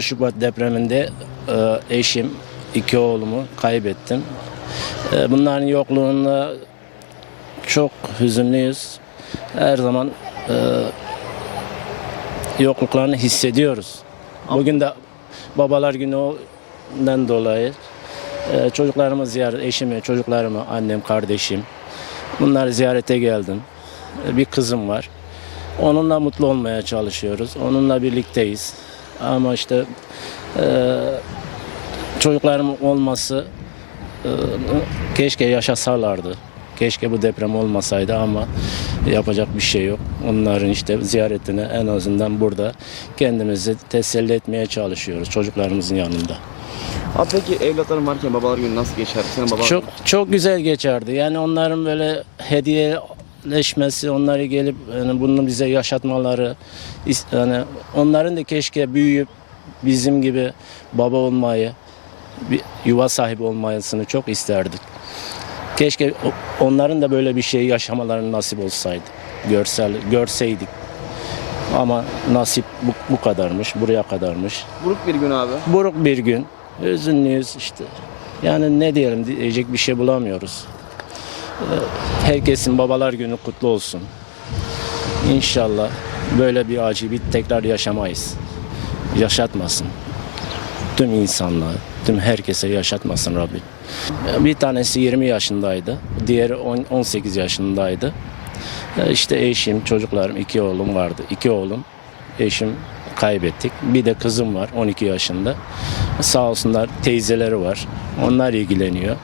Şubat depreminde e, eşim, iki oğlumu kaybettim. E, Bunların yokluğunda çok hüzünlüyüz. Her zaman e, yokluklarını hissediyoruz. Bugün de babalar gününden dolayı çocuklarımı ziyaret, eşimi, çocuklarımı, annem, kardeşim bunları ziyarete geldim. Bir kızım var. Onunla mutlu olmaya çalışıyoruz. Onunla birlikteyiz. Ama işte e, çocuklarım olması e, keşke yaşasalardı. Keşke bu deprem olmasaydı ama yapacak bir şey yok. Onların işte ziyaretine en azından burada kendimizi teselli etmeye çalışıyoruz çocuklarımızın yanında. Abi peki evlatların varken babalar günü nasıl geçer? Senin babalar Çok çok güzel geçerdi. Yani onların böyle hediyeleşmesi, onları gelip yani bunu bize yaşatmaları, yani onların da keşke büyüyüp bizim gibi baba olmayı, bir yuva sahibi olmayısını çok isterdik. Keşke onların da böyle bir şeyi yaşamalarını nasip olsaydı. Görsel, görseydik. Ama nasip bu, bu kadarmış, buraya kadarmış. Buruk bir gün abi. Buruk bir gün. Üzünlüyüz işte. Yani ne diyelim diyecek bir şey bulamıyoruz. Herkesin babalar günü kutlu olsun. İnşallah böyle bir acı bir tekrar yaşamayız. Yaşatmasın. Tüm insanlığa, tüm herkese yaşatmasın Rabbim. Bir tanesi 20 yaşındaydı. Diğeri on- 18 yaşındaydı. Ee, İşte eşim, çocuklarım, iki oğlum vardı. İki oğlum, eşim kaybettik. Bir de kızım var 12 yaşında. Sağ olsunlar teyzeleri var. Onlar ilgileniyor.